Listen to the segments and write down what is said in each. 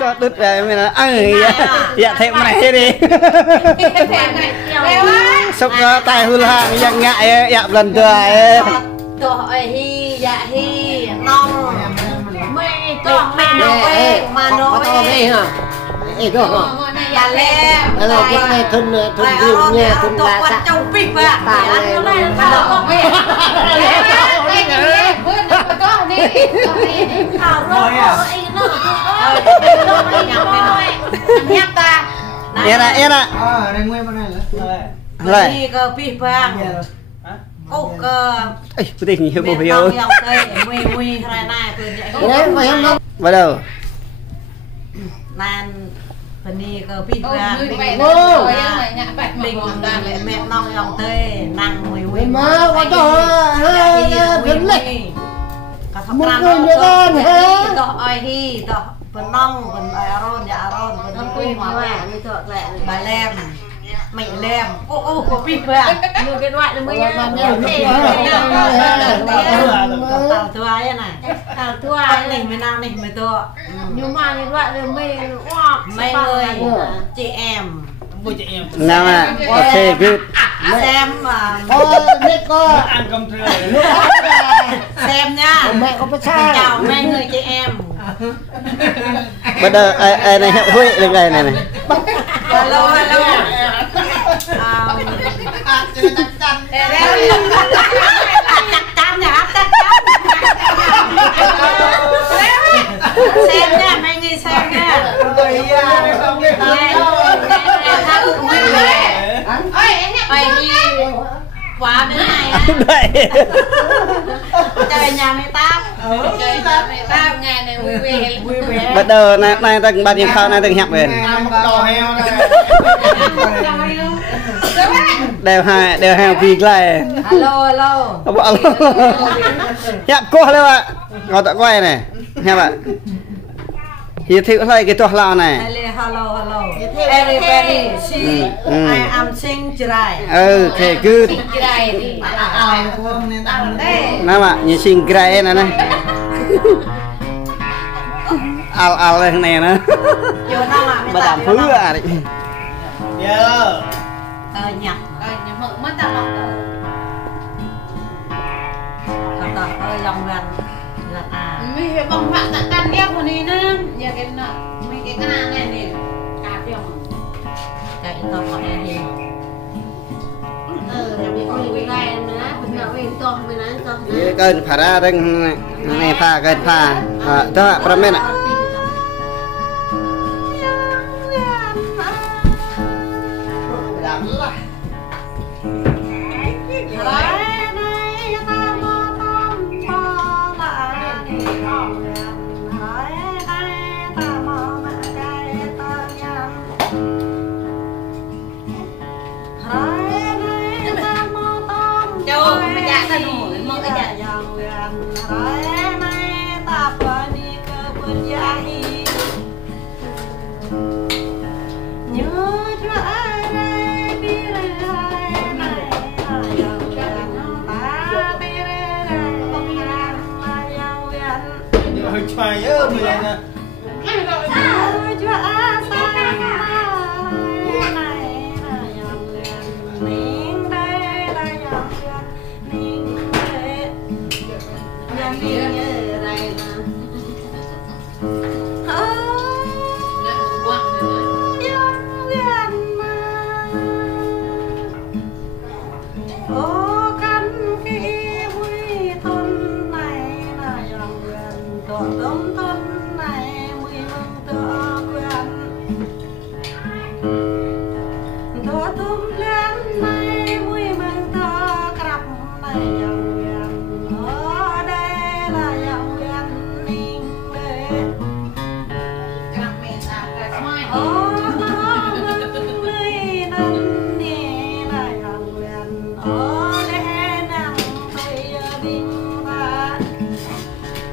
to đứt về mình là dạ thêm này đi sốc tay hư hàng dạng ngại dạ lần tuổi tuổi hi dạ hi nong mày to mày nói mà nói hả dạ lem rồi cái này thân riêng nha thân là quan trọng bịp à ăn nó này thảo không biết có đi thảo rồi nhắc ta yên à đây nguyên bên này rồi đi cơ bịp vàng ốc cơ ấy cái gì nhiều bộ hiểu mui này này bắt đầu nan phần đi cơ bịp vàng mẹ nong dòng tê năng mui mà có to đứng này một người nữa con hết đó ai hi đó phần nong phần aron dạ aron phần quy hóa bà lem mày lem ô có bịp vàng nhiều cái loại là mới tao thua ai này tao thua ai này mới nào này mới to nhưng mà cái loại là mấy người chị em nào mà ok good xem mà biết có ăn cơm trưa xem nha mẹ có biết sao chào mấy người chị em bắt đầu ai này hẹo huệ được này này hello chắc chắn nha chắc chắn xem nha mấy người xem nha quá bên này trời nhà mày tao trời nhà mày tao ngày này vui vẻ bắt đầu này từng bạn nhìn khao này từng hẹo về đều hai vì lại hello hẹo cô đâu ạ ngồi tại quay này hẹo ạ giới thiệu lại cái trò lao này hello everybody see I am sing trai okay good nào ạ như sing gray này này al này nè mà làm thứ à đấy nhặt mượn mất tao lọc ơi dòng gần là mình phải bằng bạn tặng căn ép của đi nữa giờ cái mấy cái cana này nè cà phê chạy to còn này gì cơn phá ra đây này pha cơn pha cho bạn men ạ Trời ơi mày nè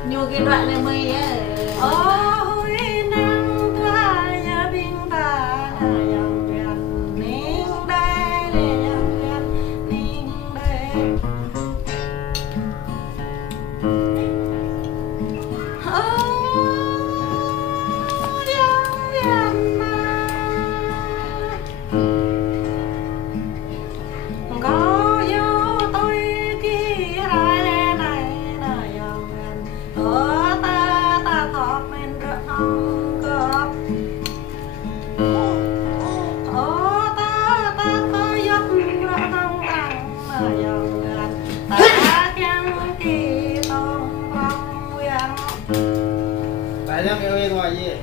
nhiều cái đoạn này mày Ada yang kau yang aje.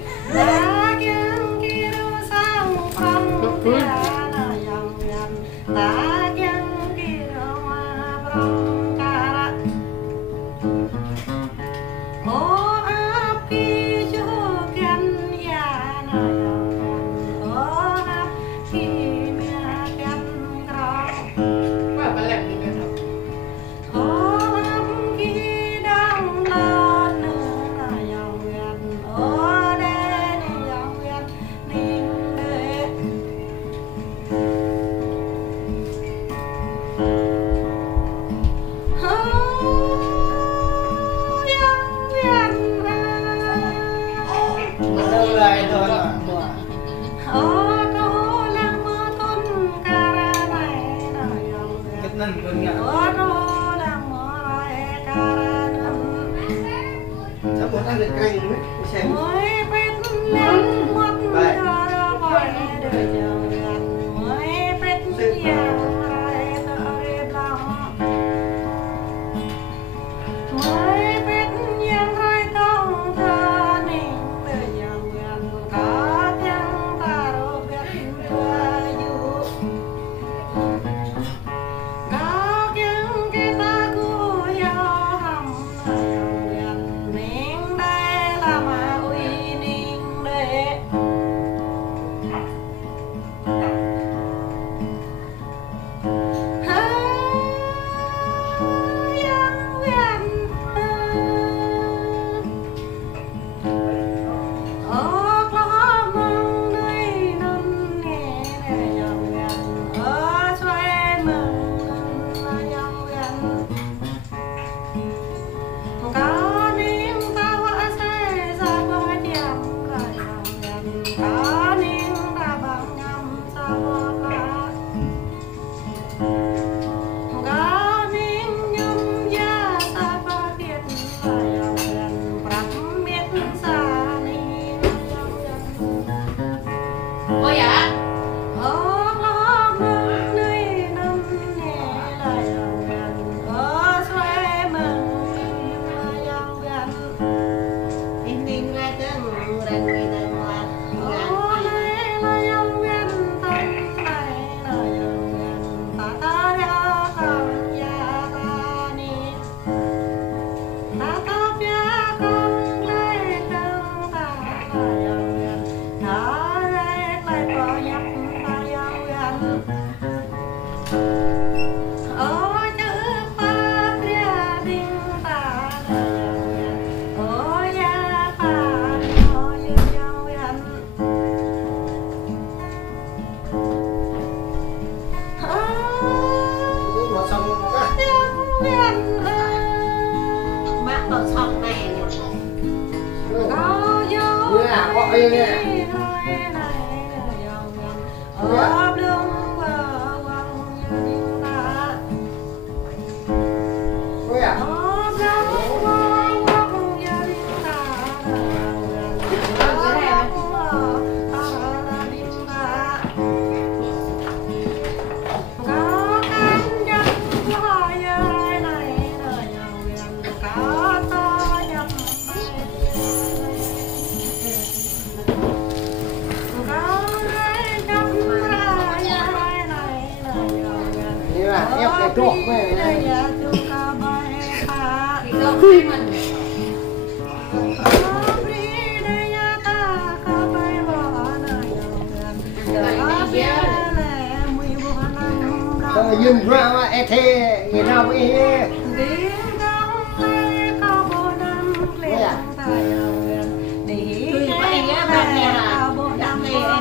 Nhưng ra e thế người nào vậy?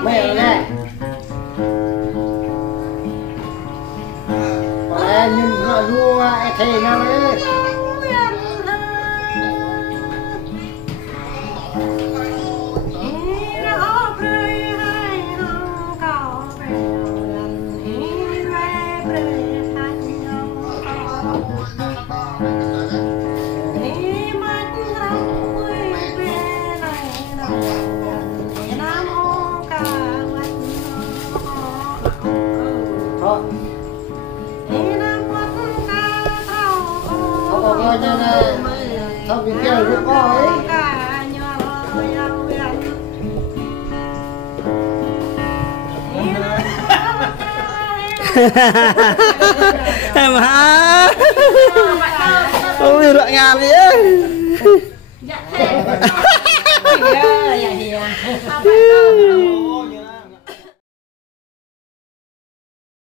Mẹ này. Nhưng ra vua e thế nào đấy? Thôi bị kêu rất có ấy. em hả ôi rợ ngàn đi á